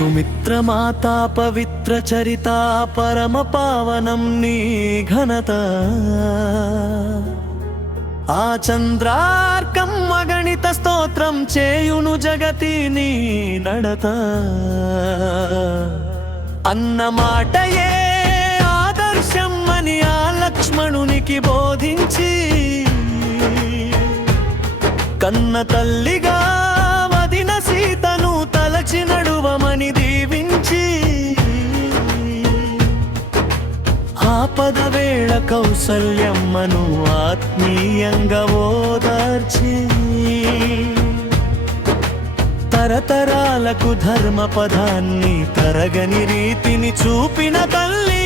సుమిత్రమాతా పవిత్ర చరిత పరమ పావనం నీ ఘనత ఆ చంద్రార్కం అగణిత స్తోత్రం చేయును జగతి నీ నడత అన్న మాటయే ఆదర్శం అని ఆ లక్ష్మణునికి బోధించి కన్న తల్లిగా వదిన సీతను తలచి నడువమని దీవించి ఆపద వేళ కౌసల్యమ్మను ఆత్మీయంగా ఓదార్చి తరతరాలకు ధర్మ పదాన్ని తరగని రీతిని చూపిన తల్లి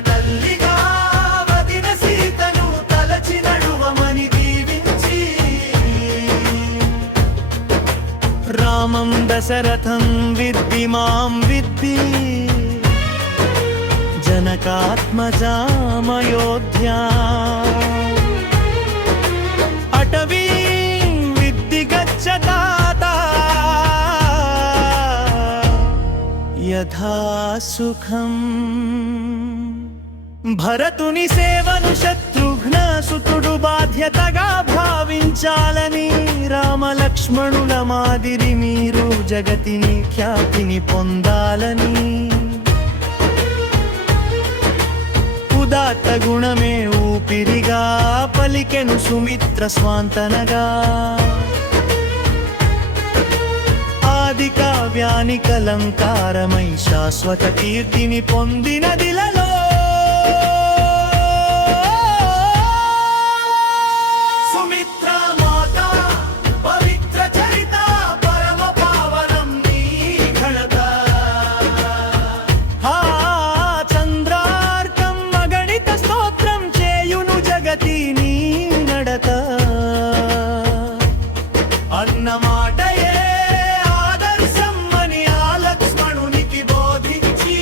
తల్లిగా వదిన సీతను తలచి నడువమని దీవించి రామం దశరథం విద్ధి మాం విద్ధి జనకాత్మజామయోధ్యా అటవీం విద్ధి గచ్చతాత యథా సుఖం భరతుని సేవను శత్రుఘ్న సుతుడు బాధ్యతగా భావించాలని రామలక్ష్మణుల మాదిరి మీరు జగతిని ఖ్యాతిని పొందాలని ఉదాత్త గుణమే ఊపిరిగా పలికెను సుమిత్ర స్వాంతనగా ఆది కావ్యానికి అలంకారమై శాశ్వత కీర్తిని పొందినదిలలో అన్న మాటయే ఆదర్శం అని ఆ లక్ష్మణునికి బోధించి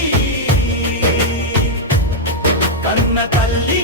కన్న తల్లి